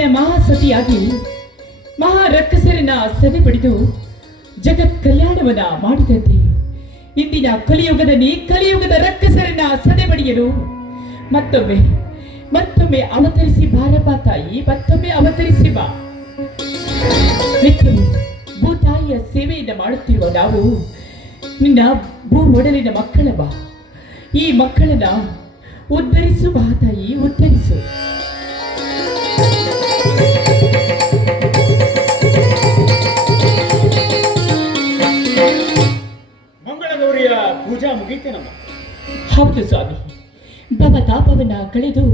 ಭೀಮನ ಮಹಾಸತಿಯಾಗಿ ಮಹಾರಕ್ಕಸರನ್ನ ಸದೆ ಪಡೆದು ಜಗತ್ ಕಲ್ಯಾಣವನ್ನ ಮಾಡಿದಂತೆ ಇಂದಿನ ಕಲಿಯುಗದ ರಕ್ಕಸರನ್ನ ಸದೆ ಪಡೆಯಲು ಮತ್ತೊಮ್ಮೆ ಅವತರಿಸಿ ಬಾರಪ್ಪ ತಾಯಿ, ಮತ್ತೊಮ್ಮೆ ಅವತರಿಸಿ ಬಾ. ನಿತ್ಯವೂ ಭೂತಾಯಿಯ ಸೇವೆಯಿಂದ ಮಾಡುತ್ತಿರುವ ನಾವು ನಿನ್ನ ಭೂ ಒಡಲಿನ ಮಕ್ಕಳ ಬಾ. ಈ ಮಕ್ಕಳನ್ನ ಉದ್ಧರಿಸು ಬಾ ತಾಯಿ, ಉದ್ಧರಿಸು. ಮಂಗಳಗೌರಿಯ ಪೂಜಾ ಮುಗೀತೇನಮ್ಮ? ಹೌದು ಸ್ವಾಮಿ, ಭವತಾಪವನ್ನ ಕಳೆದು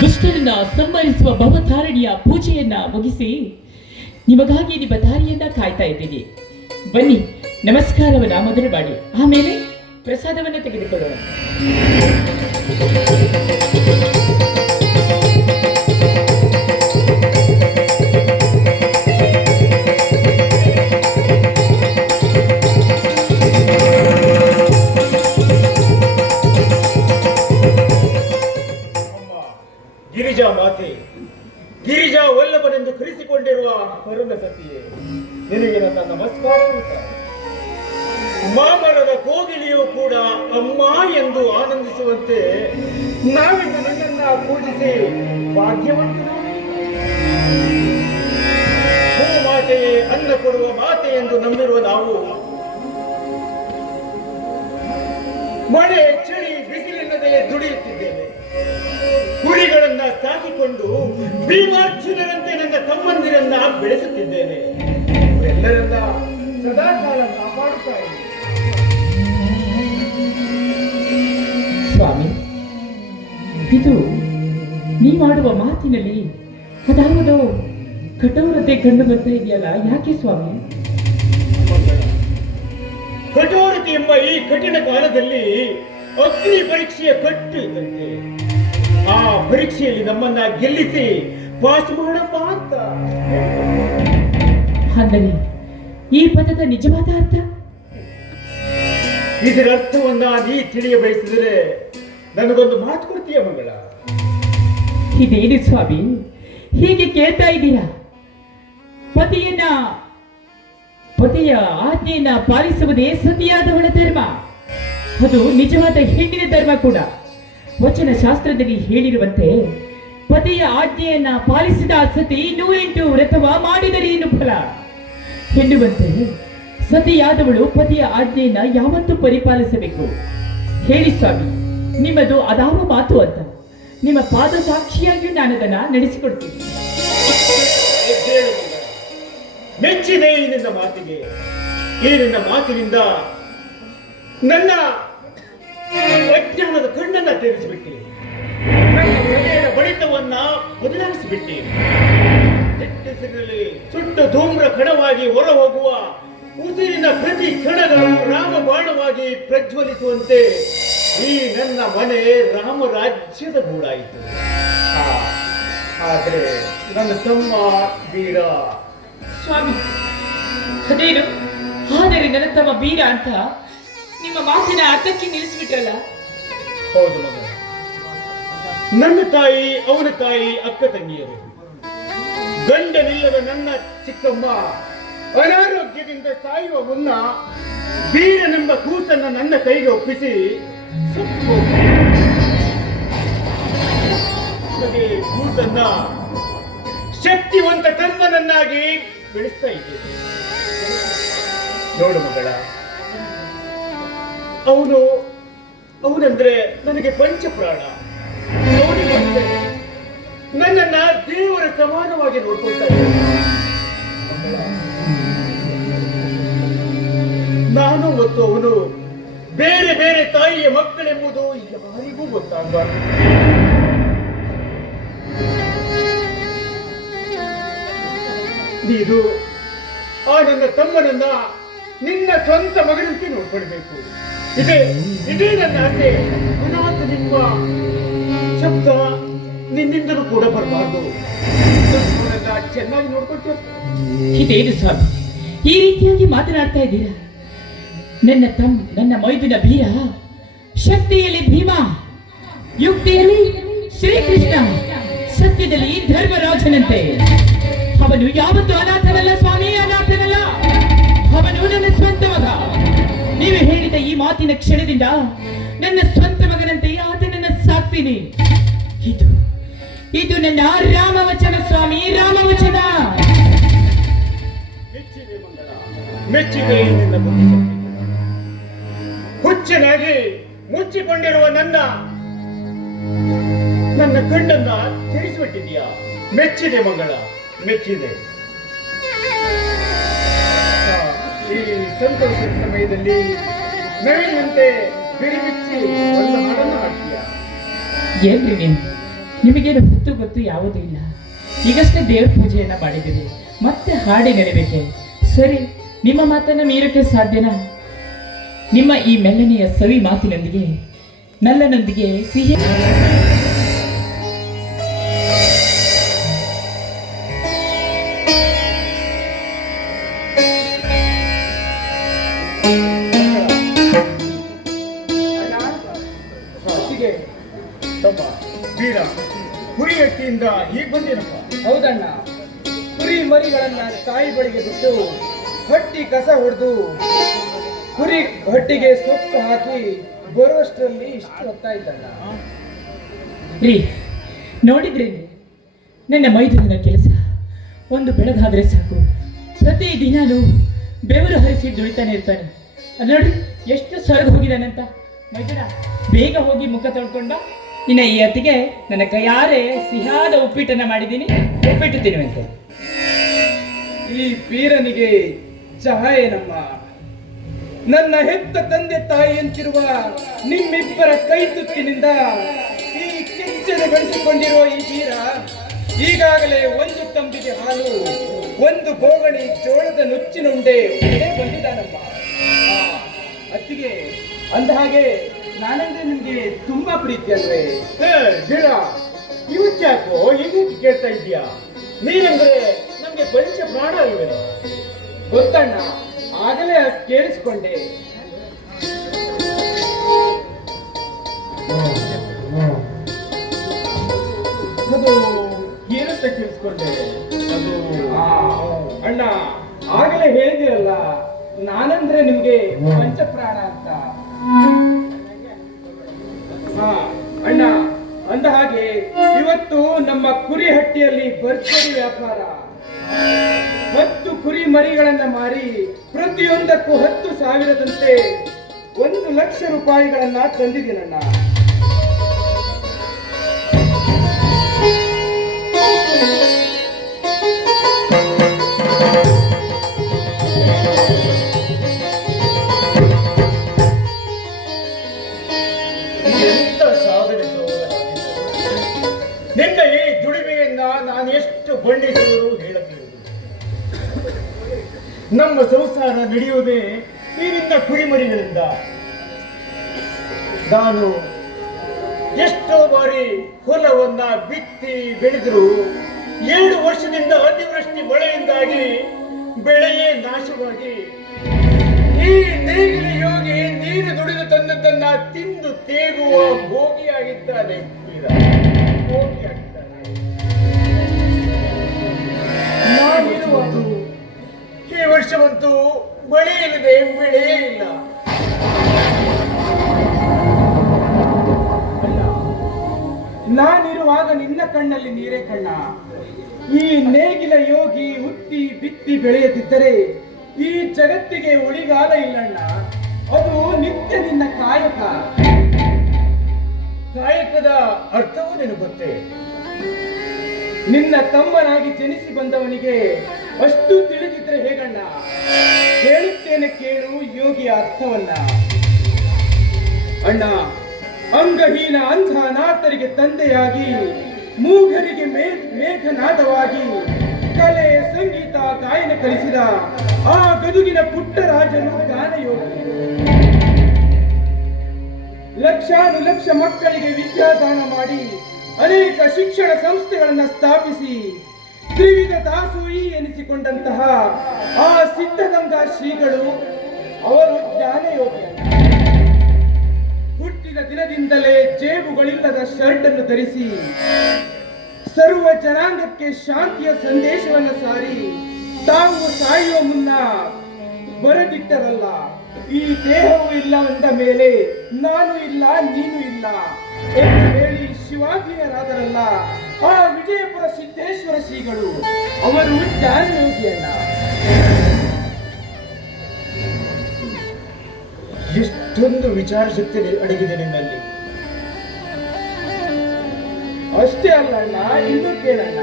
ದುಷ್ಟರನ್ನ ಸಂಹರಿಸುವ ಭವತಾರಣಿಯ ಪೂಜೆಯನ್ನ ಮುಗಿಸಿ ನಿಮಗಾಗಿ ನಿಮ್ಮ ದಾರಿಯನ್ನ ಕಾಯ್ತಾ ಇದ್ದೀನಿ. ಬನ್ನಿ, ನಮಸ್ಕಾರವನ್ನ ಮೊದಲು ಮಾಡಿ, ಆಮೇಲೆ ಪ್ರಸಾದವನ್ನ ತೆಗೆದುಕೊಳ್ಳೋಣ. ಗಿರಿಜಾ ಮಾತೆ, ಗಿರಿಜಾ ವಲ್ಲಭನೆಂದು ಕರೆಸಿಕೊಂಡಿರುವ ಪರಮ ಸತಿಯೇ, ನಿನಗೆ ನನ್ನ ನಮಸ್ಕಾರ. ಮಾಮರದ ಕೋಗಿಲಿಯೂ ಕೂಡ ಅಮ್ಮ ಎಂದು ಆನಂದಿಸುವಂತೆ ನಾವಿಂದು ನಿನ್ನನ್ನ ಪೂಜಿಸಿ ಭಾಗ್ಯವಂತರು. ಭೂಮಾತೆಯೇ ಅನ್ನ ಕೊಡುವ ಮಾತೆ ಎಂದು ನಂಬಿರುವ ನಾವು ಮಳೆ ಚಳಿ ಬಿಸಿಲಿಲ್ಲದೆ ದುಡಿಯುತ್ತಿದ್ದೇವೆ. ಕುರಿಗಳನ್ನ ಸಾಕಿಕೊಂಡು ಭೀಮಾರ್ಜುನರಂತೆ ನನ್ನ ತಮ್ಮಂದಿರನ್ನ ಬೆಳೆಸುತ್ತಿದ್ದೇನೆ. ಎಲ್ಲರನ್ನ ಸದಾಕಾಲ ಕಾಪಾಡುತ್ತಾ ಇದ್ದೇನೆ. ಸ್ವಾಮಿ, ಇದು ನೀ ಮಾಡುವ ಮಾತಿನಲ್ಲಿ ಅದಾವುದೋ ಕಠೋರತೆ ಕಂಡು ಬರ್ತಾ ಇದೆಯಲ್ಲ, ಯಾಕೆ ಸ್ವಾಮಿ? ಕಠೋರತೆ ಎಂಬ ಈ ಕಠಿಣ ಕಾಲದಲ್ಲಿ ಅಗ್ನಿ ಪರೀಕ್ಷೆಯ ಕಟ್ಟು ಇದ್ದಂತೆ. ಆ ಪರೀಕ್ಷೆಯಲ್ಲಿ ನಮ್ಮನ್ನ ಗೆಲ್ಲಿಸಿ ಪಾಸ್ ಮಾಡಪ್ಪ ಅಂತ. ಅಂದರೆ ಈ ಪದದ ನಿಜವಾದ ಅರ್ಥ? ಇದರ ಅರ್ಥವನ್ನ ನೀ ತಿಳಿಯ ಬಯಸಿದರೆ ನನಗೊಂದು ಮಾತು ಕೊಡ್ತೀಯ ಮಗಳ? ಇದೇನು ಸ್ವಾಮಿ ಹೀಗೆ ಕೇಳ್ತಾ ಇದ್ದೀರಾ? ಪತಿಯ ಆಜ್ಞೆಯನ್ನ ಪಾಲಿಸುವುದೇ ಸತಿಯಾದವಳ ಧರ್ಮ. ಅದು ನಿಜವಾದ ಹೆಣ್ಣಿನ ಧರ್ಮ ಕೂಡ. ವಚನ ಶಾಸ್ತ್ರದಲ್ಲಿ ಹೇಳಿರುವಂತೆ ಪತಿಯ ಆಜ್ಞೆಯನ್ನ ಪಾಲಿಸಿದ ಸತಿ 108 ವ್ರತವ ಮಾಡಿದರೆ ಏನು ಫಲ ಎನ್ನುವಂತೆ ಸತಿಯಾದವಳು ಪತಿಯ ಆಜ್ಞೆಯನ್ನ ಯಾವತ್ತೂ ಪರಿಪಾಲಿಸಬೇಕು. ಹೇಳಿ ಸ್ವಾಮಿ, ನಿಮ್ಮದು ಅದಾವ ಮಾತು ಅಂತ. ನಿಮ್ಮ ಪಾದ ಸಾಕ್ಷಿಯಾಗಿ ನಾನು ಅದನ್ನ ನಡೆಸಿಕೊಡ್ತೀನಿ. ಮೆಚ್ಚಿದೆ ಈ ನಿನ್ನ ಮಾತಿಗೆ. ಈ ನಿನ್ನ ಮಾತಿನಿಂದ ನನ್ನ ಅಜ್ಞಾನದ ಕಣ್ಣನ್ನ ತೆರೆಸಿಬಿಟ್ಟಿ, ನನ್ನ ಹೃದಯದ ಬಡಿತವನ್ನ ಬದಲಾಯಿಸಿಬಿಟ್ಟಿ. ನೆಟ್ಟಸಿನಲ್ಲಿ ಸುಟ್ಟು ಧೂಮ್ರ ಕಣವಾಗಿ ಹೊರ ಹೋಗುವ ಉಸಿರಿನ ಪ್ರತಿ ಕಣಗಳು ರಾಮಬಾಣವಾಗಿ ಪ್ರಜ್ವಲಿಸುವಂತೆ ಈ ನನ್ನ ಮನೆ ರಾಮರಾಜ್ಯದ ಗೂಡಾಯಿತು. ಆದರೆ ನನ್ನ ತಮ್ಮ ವೀರ ಸ್ವಾಮಿ, ಅದೇನು ಆದರೆ ನನ್ನ ತಮ್ಮ ಬೀರ ಅಂತ ನಿಮ್ಮ ಮಾತಿನ ಅರ್ಥಕ್ಕೆ ನಿಲ್ಲಿಸ್ಬಿಟ್ರಲ್ಲ? ಹೌದು ಮಗ, ನನ್ನ ತಾಯಿ, ಅವನ ತಾಯಿ, ಅಕ್ಕ ತಂಗಿಯರು, ಗಂಡನಿಲ್ಲದ ನನ್ನ ಚಿಕ್ಕಮ್ಮ ಅನಾರೋಗ್ಯದಿಂದ ಸಾಯುವ ಮುನ್ನ ಬೀರನೆಂಬ ಕೂಸನ್ನ ನನ್ನ ಕೈಗೆ ಒಪ್ಪಿಸಿ ಕೂಸನ್ನ ಶಕ್ತಿವಂತ ತಮ್ಮನನ್ನಾಗಿ ಬೆಳೆಸ್ತಾ ಇದ್ದೇನೆ. ನೋಡು ಮಗಳ, ಅವನಂದ್ರೆ ನನಗೆ ಪಂಚಪ್ರಾಣ. ನನ್ನನ್ನ ದೇವರ ಸಮಾನವಾಗಿ ನೋಡ್ಕೊಳ್ತಾ ಇದ್ದೇನೆ. ನಾನು ಮತ್ತು ಅವನು ಬೇರೆ ಬೇರೆ ತಾಯಿಯ ಮಕ್ಕಳೆಂಬುದು ಯಾರಿಗೂ ಗೊತ್ತಾಗಬಾರದು. ನೀನು ಆ ನನ್ನ ತಮ್ಮನನ್ನ ನಿನ್ನ ಸ್ವಂತ ಮಗನಂತೆ ನೋಡ್ಕೊಳ್ಬೇಕು. ಇದೇ ನನ್ನ ಆಸೆ. ಅನಾಥ ನಿಮ್ಮ ಶಬ್ದ ನಿನ್ನಿಂದಲೂ ಕೂಡ ಬರಬಾರ್ದು. ಚೆನ್ನಾಗಿ ನೋಡ್ಕೊಳ್ತೀಯ. ಇದೇನು ಸ್ವಾಮಿ ಈ ರೀತಿಯಾಗಿ ಮಾತನಾಡ್ತಾ ಇದ್ದೀರಾ? ನನ್ನ ಮೈದುನ ಬೀರ, ಶಕ್ತಿಯಲ್ಲಿ ಭೀಮ, ಯುಕ್ತಿಯಲ್ಲಿ ಶ್ರೀಕೃಷ್ಣ ಸತ್ಯದಲ್ಲಿ ಧರ್ಮರಾಜನಂತೆ. ಅವನು ಯಾವತ್ತೂ ಅನಾಥನಲ್ಲ ಸ್ವಾಮಿ, ಅನಾಥನಲ್ಲ. ಅವನು ನನ್ನ ಸ್ವಂತ ಮಗ. ನೀವು ಹೇಳಿದ ಈ ಮಾತಿನ ಕ್ಷಣದಿಂದ ನನ್ನ ಸ್ವಂತ ಮಗನಂತೆ ಆತನನ್ನ ಸಾಕ್ತೀನಿ. ಇದು ಇದು ನನ್ನ ರಾಮವಚನ ಸ್ವಾಮಿ, ರಾಮವಚನ. ಮೆಚ್ಚಿದೆ ಮಂಗಳ, ಮೆಚ್ಚಿದೆ ನಿನ್ನ ಬುದ್ಧಿಶಕ್ತಿ. ಹುಚ್ಚನಾಗಿ ಮುಚ್ಚಿಕೊಂಡಿರುವ ನನ್ನ ಕಣ್ಣನ್ನ ತೆರೆಸಿಬಿಟ್ಟಿದ್ಯಾ. ಮೆಚ್ಚಿದೆ ಮಂಗಳ, ಮೆಚ್ಚಿದೆ. ಈ ಸಂತೋಷದ ಸಮಯದಲ್ಲಿ ನವಿಲಿನಂತೆ ಬಿರಿಬಿಚ್ಚಿ ಒಂದು ಹಾಡನ್ನು ಹಾಡ್ತೀಯ. ಏನ್ರಿ ನೀವು? ನಿಮಗೇನು ಹೊತ್ತು ಗೊತ್ತು ಯಾವುದೂ ಇಲ್ಲ. ಈಗಷ್ಟೇ ದೇವ್ರ ಪೂಜೆಯನ್ನ ಮಾಡಿದ್ದೀವಿ, ಮತ್ತೆ ಹಾಡಿ ನಡಿಬೇಕೆ? ಸರಿ, ನಿಮ್ಮ ಮಾತನ್ನ ಮೀರಕ್ಕೆ ಸಾಧ್ಯನಾ? ನಿಮ್ಮ ಈ ಮೆಲ್ಲನೆಯ ಸವಿ ಮಾತಿನೊಂದಿಗೆ ನಲ್ಲನೊಂದಿಗೆ ಸಿಹಿ ವೀರ, ಹುರಿಯಟ್ಟಿಯಿಂದ ಹೀಗೆ ಬಂದಿರಪ್ಪ. ಹೌದಣ್ಣ, ಕುರಿ ಮರಿಗಳನ್ನ ತಾಯಿ ಬಳಿಗೆ ಬಿಟ್ಟು ಹಟ್ಟಿ ಕಸ ಹೊಡೆದು ಕುರಿ ಹೊಟ್ಟಿಗೆ ಸೊಪ್ಪು ಹಾಕಿ ಬರುವಷ್ಟರಲ್ಲಿ ಇಷ್ಟು ಹೊತ್ತಾಯ್ತಣ್ಣ. ರೀ, ನೋಡಿದ್ರಿ ನನ್ನ ಮೈದುನನ ಕೆಲಸ. ಒಂದು ಬೆಳಗಾದ್ರೆ ಸಾಕು, ಪ್ರತಿ ದಿನಾನು ಬೆವರು ಹರಿಸಿ ದುಡಿತಾನೆ ಇರ್ತಾನೆ. ಅದು ನೋಡಿ ಎಷ್ಟು ಸೊರಗು ಹೋಗಿದ್ದಾನಂತ. ಮೈದುನ, ಬೇಗ ಹೋಗಿ ಮುಖ ತೊಳ್ಕೊಂಡ. ಇನ್ನು ಈ ಹೊತ್ತಿಗೆ ನನ್ನ ಕೈಯಾರೆ ಸಿಹಿಯಾದ ಉಪ್ಪಿಟ್ಟನ್ನ ಮಾಡಿದ್ದೀನಿ, ಉಪ್ಪಿಟ್ಟು ತಿನ್ನುವಂತೆ. ಈ ವೀರನಿಗೆ ಚಹಾ ಏನಮ್ಮ? ನನ್ನ ಹೆತ್ತ ತಂದೆ ತಾಯಿ ಅಂತಿರುವ ನಿಮ್ಮಿಬ್ಬರ ಕೈ ತುತ್ತಿನಿಂದ ಈ ಕೆಚ್ಚನ್ನು ಬೆಳೆಸಿಕೊಂಡಿರುವ ಈ ವೀರ ಈಗಾಗಲೇ ಒಂದು ತಂಬಿಗೆ ಹಾಲು, ಒಂದು ಬೋಗಣಿ ಜೋಳದ ನುಚ್ಚಿನ ಉಂಡೆ ಬಂದಿದ್ದಾನಮ್ಮ. ಅತ್ತಿಗೆ, ಅಂದ ಹಾಗೆ ನಾನಂದ್ರೆ ನಿಮ್ಗೆ ತುಂಬಾ ಪ್ರೀತಿ ಅಲ್ವೇ? ವೀರ, ಇವತ್ತ್ಯಾಕೋ ಹೀಗೆ ಕೇಳ್ತಾ ಇದ್ದೀಯಾ? ನೀನಂದ್ರೆ ನಮ್ಗೆ ಪಂಚ ಪ್ರಾಣ ಅಲ್ವೇನೋ? ಗೊತ್ತಣ್ಣ, ಆಗಲೇ ಕೇಳಿಸ್ಕೊಂಡೆ. ಅದು ಏನಂತ ಕೇಳಿಸ್ಕೊಂಡೆ? ಅದು ಅಣ್ಣ, ಆಗಲೇ ಹೇಳಿದಿರಲ್ಲ ನಾನಂದ್ರೆ ನಿಮ್ಗೆ ಪಂಚಪ್ರಾಣ ಅಂತ. ಅಣ್ಣ, ಅಂದ ಹಾಗೆ ಇವತ್ತು ನಮ್ಮ ಕುರಿ ಹಟ್ಟಿಯಲ್ಲಿ ಭರ್ಜರಿ ವ್ಯಾಪಾರ. 10 ಕುರಿ ಮರಿಗಳನ್ನ ಮಾರಿ ಪ್ರತಿಯೊಂದಕ್ಕೂ 10,000ದಂತೆ 1,00,000 ರೂಪಾಯಿಗಳನ್ನ ತಂದಿದ್ದೀನಣ್ಣ. ಎಂತ ಸಾಧನೆ ನಿನ್ನ ಈ ದುಡಿಮೆಯನ್ನ ನಾನು ಎಷ್ಟು ಬಣ್ಣಿಸಿದರೂ ಹೇಳಬಹುದು. ನಮ್ಮ ಸಂಸಾರ ನಡೆಯುವುದೇ ಈ ನಿನ್ನ ಕುರಿಮರಿಗಳಿಂದ. ನಾನು ಎಷ್ಟೋ ಬಾರಿ ಹೊಲವನ್ನ ಬಿತ್ತಿ ಬೆಳೆದರೂ 7 ವರ್ಷದಿಂದ ಅತಿವೃಷ್ಟಿ ಮಳೆಯಿಂದಾಗಿ ಬೆಳೆಯೇ ನಾಶವಾಗಿ ಈ ನೇಗಿಲ ಯೋಗಿ ನೀರು ದುಡಿದು ತಂದದ್ದನ್ನ ತಿಂದು ತೇಗುವ ಭೋಗಿಯಾಗಿದ್ದಾನೆ. ಭೋಗಿಯಾಗಿದ್ದಾನೆ. ನಾನಿರುವುದು ಈ ವರ್ಷವಂತೂ ಮಳೆ ಇಲ್ಲದೆ ಬೆಳೆಯೇ ಇಲ್ಲ. ನಾನಿರುವಾಗ ನಿನ್ನ ಕಣ್ಣಲ್ಲಿ ನೀರೇ ಕಣ್ಣ. ಈ ನೇಗಿಲ ಯೋಗಿ ಉತ್ತಿ ಬಿತ್ತಿ ಬೆಳೆಯದಿದ್ದರೆ ಈ ಜಗತ್ತಿಗೆ ಉಳಿಗಾಲ ಇಲ್ಲಣ್ಣ. ಅದು ನಿತ್ಯ ನಿನ್ನ ಕಾಯಕ. ಕಾಯಕದ ಅರ್ಥವೂ ನಿನಗೆ ಗೊತ್ತೇ? ನಿನ್ನ ತಮ್ಮನಾಗಿ ಜನಿಸಿ ಬಂದವನಿಗೆ ಅಷ್ಟು ತಿಳಿದಿದ್ರೆ ಹೇಗಣ್ಣ? ಹೇಳುತ್ತೇನೆ ಕೇಳು ಯೋಗಿಯ ಅರ್ಥವನ್ನ. ಅಣ್ಣ, ಅಂಗಹೀನ ಅಂಧ ಅನಾಥರಿಗೆ ತಂದೆಯಾಗಿ, ಮೂಗರಿಗೆ ಮೇಘನಾದವಾಗಿ ಕಲೆ ಸಂಗೀತ ಗಾಯನ ಕಲಿಸಿದ ಆ ಗದುಗಿನ ಪುಟ್ಟರಾಜನು ಗಾನಯೋಗಿ. ಲಕ್ಷಾನುಲಕ್ಷ ಮಕ್ಕಳಿಗೆ ವಿದ್ಯಾದಾನ ಮಾಡಿ ಅನೇಕ ಶಿಕ್ಷಣ ಸಂಸ್ಥೆಗಳನ್ನು ಸ್ಥಾಪಿಸಿ ತ್ರಿವಿಧ ದಾಸೋಹಿ ಎನಿಸಿಕೊಂಡಂತಹ ಆ ಸಿದ್ಧಗಂಗಾ ಶ್ರೀಗಳು ಅವರು ಜ್ಞಾನಯೋಗಿ. ಹುಟ್ಟಿದ ಹುಟ್ಟಿದ ದಿನದಿಂದಲೇ ಜೇಬುಗಳಿಲ್ಲದ ಶರ್ಟ್ ಅನ್ನು ಧರಿಸಿ ಸರ್ವ ಜನಾಂಗಕ್ಕೆ ಶಾಂತಿಯ ಸಂದೇಶವನ್ನು ಸಾರಿ ತಾವು ಸಾಯುವ ಮುನ್ನ ಬರೆದಿಟ್ಟರಲ್ಲ, ಈ ದೇಹವು ಇಲ್ಲ ಅಂದ ಮೇಲೆ ನಾನು ಇಲ್ಲ ನೀನು ಇಲ್ಲ ಎಂದು ಹೇಳಿ ಶಿವಾಜಿಯರಾದರಲ್ಲ ಆ ವಿಜಯಪುರ ಸಿದ್ದೇಶ್ವರ ಶ್ರೀಗಳು. ಅವರು ಜ್ಞಾನಯೋಗಿಯಲ್ಲ. ಎಷ್ಟೊಂದು ವಿಚಾರ ಶಕ್ತಿ ಅಡಗಿದೆ ನಿನ್ನಲ್ಲಿ. ಅಷ್ಟೇ ಅಲ್ಲ ಅಣ್ಣ, ಇನ್ನೂ ಕೇಳಣ್ಣ.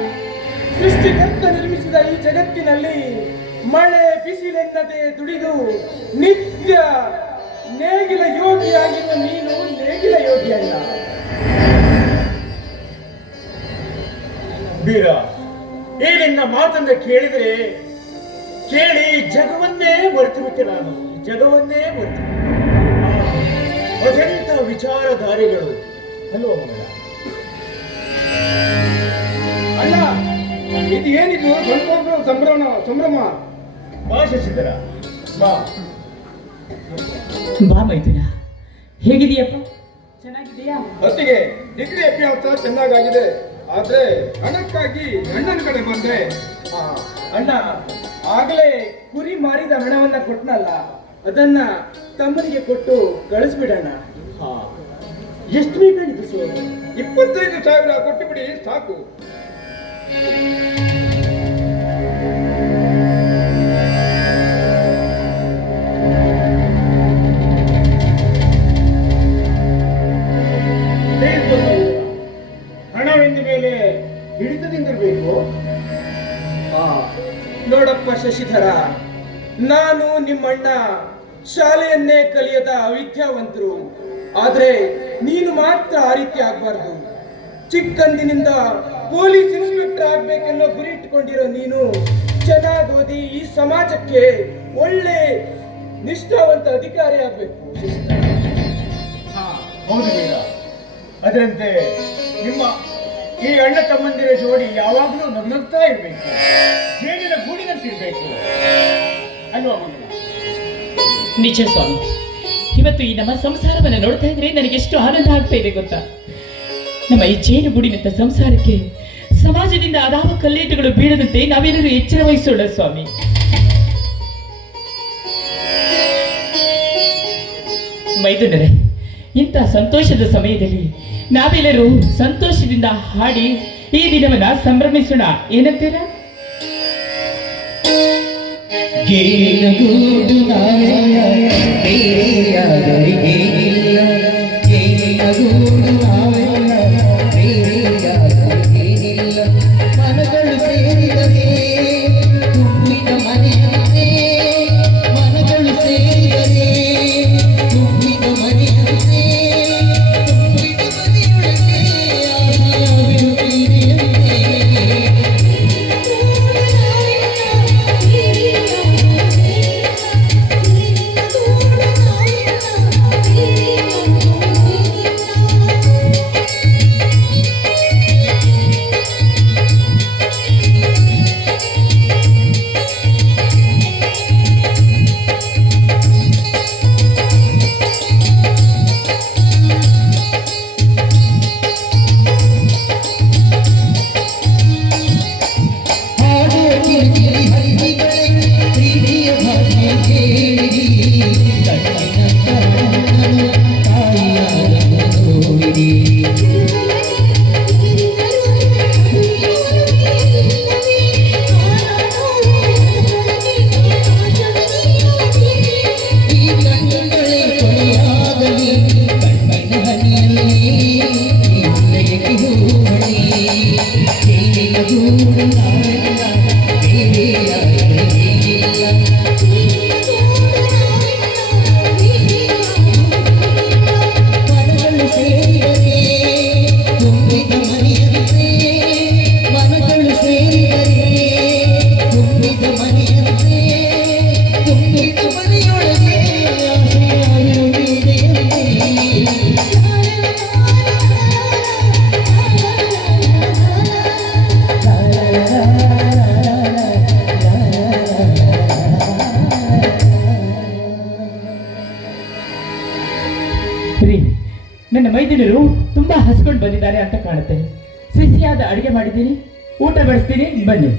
ಸೃಷ್ಟಿಕರ್ತ ನಿರ್ಮಿಸಿದ ಈ ಜಗತ್ತಿನಲ್ಲಿ ಮಳೆ ಬಿಸಿಲೆನ್ನದೆ ದುಡಿದು ನಿತ್ಯ ನೇಗಿಲ ಯೋಗಿಯಾಗಿರುವ ನೀನು ನೇಗಿಲ ಯೋಗಿಯಲ್ಲ. ಬೀರ, ಈ ನಿನ್ನ ಮಾತನ್ನ ಕೇಳಿ ಜಗವನ್ನೇ ಮರೆತು ಬಿಟ್ಟೆ ನಾನು. ಜಗವನ್ನೇ ಮರೆತು ಅದೆಂಥ ವಿಚಾರಧಾರೆಗಳು ಅಲ್ವಾ ಮಗಳ? ಅಣ್ಣ, ಇದು ಏನಿದು ಸಂಭ್ರಮ? ಬಾ ಶಶಿಧರ, ಬಾ. ಬಾ ಮೈದುನ, ಹೇಗಿದೆಯಪ್ಪ? ಚೆನ್ನಾಗಿದೆಯಾ? ಹೊತ್ತಿಗೆ ಡಿಗ್ರಿ ಅಭ್ಯಾಸ ಚೆನ್ನಾಗಾಗಿದೆ. ಆದ್ರೆ ಹಣಕ್ಕಾಗಿ ಅಣ್ಣನ ಕಡೆ ಬಂದ್ರೆ ಅಣ್ಣ ಆಗಲೇ ಕುರಿ ಮಾರಿದ ಹಣವನ್ನ ಕೊಟ್ಟನಲ್ಲ, ಅದನ್ನ ತಮ್ಮನಿಗೆ ಕೊಟ್ಟು ಕಳಿಸ್ಬಿಡಣ್ಣ. ಎಷ್ಟು ಬೇಕಾಗಿತ್ತು ಸರ್? 25,000 ಕೊಟ್ಟು ಬಿಡಿ ಸಾಕು. ಹಣವೆಂದ ಮೇಲೆ ಹಿಡಿತದಿಂದಿರಬೇಕು. ನೋಡಪ್ಪ ಶಶಿಧರ, ನಾನು ನಿಮ್ಮಣ್ಣ ಶಾಲೆಯನ್ನೇ ಕಲಿಯದ ಅವಿದ್ಯಾವಂತರು. ಆದ್ರೆ ನೀನು ಮಾತ್ರ ಆ ರೀತಿ ಆಗ್ಬಾರ್ದು. ಚಿಕ್ಕಂದಿನಿಂದ ಪೊಲೀಸ್ ಇನ್ಸ್ಪೆಕ್ಟರ್ ಆಗ್ಬೇಕೆನ್ನೋ ಗುರಿ ಇಟ್ಕೊಂಡಿರೋ ನೀನು ಚೆನ್ನಾಗಿ ಓದಿ ಈ ಸಮಾಜಕ್ಕೆ ಒಳ್ಳೆ ನಿಷ್ಠಾವಂತ ಅಧಿಕಾರಿ ಆಗ್ಬೇಕು. ಹೌದು ವೀರ, ಅದರಂತೆ ನಿಮ್ಮ ಈ ಅಣ್ಣ ತಮ್ಮಂದಿರ ಜೋಡಿ ಯಾವಾಗಲೂ ನಗ್ನಗ್ತಾ ಇರ್ಬೇಕು, ಜೇನಿನ ಗೂಡಿನಂತಿರ್ಬೇಕು ಅಲ್ವಾ ಮಗನ? ನಿಜ ಸ್ವಾಮಿ, ಇವತ್ತು ಈ ನಮ್ಮ ಸಂಸಾರವನ್ನು ನೋಡ್ತಾ ಇದ್ರೆ ನನಗೆ ಎಷ್ಟು ಆನಂದ ಆಗ್ತಾ ಇದೆ ಗೊತ್ತಾ? ನಮ್ಮ ಈ ಜೇನು ಗೂಡಿನಂತ ಸಂಸಾರಕ್ಕೆ ಸಮಾಜದಿಂದ ಅದಾವ ಕಲ್ಲೇಟುಗಳು ಬೀಳದಂತೆ ನಾವೆಲ್ಲರೂ ಎಚ್ಚರ ವಹಿಸೋಣ ಸ್ವಾಮಿ. ಮೈದುನರೇ, ಇಂಥ ಸಂತೋಷದ ಸಮಯದಲ್ಲಿ ನಾವೆಲ್ಲರೂ ಸಂತೋಷದಿಂದ ಹಾಡಿ ಈ ದಿನವನ್ನ ಸಂಭ್ರಮಿಸೋಣ, ಏನಂತೀರ? ಮನಗಳು ಸೇರಿದರೆ ತುಂಬಿದ ಮನೆಯಂತೆ, ಮನಗಳು ಸೇರಿದರೆ ತುಂಬಿದ ಮನೆಯಂತೆ, ತುಂಬಿದ ಮನೆಯೊಳಗೆ la la la ಮೈದಿನರು ತುಂಬಾ ಹಸ್ಕೊಂಡು ಬಂದಿದ್ದಾರೆ ಅಂತ ಕಾಣುತ್ತೆ. ಸಿಹಿಯಾದ ಅಡಿಗೆ ಮಾಡಿದ್ದೀನಿ, ಊಟ ಬಡಿಸ್ತೀನಿ, ಬನ್ನಿ.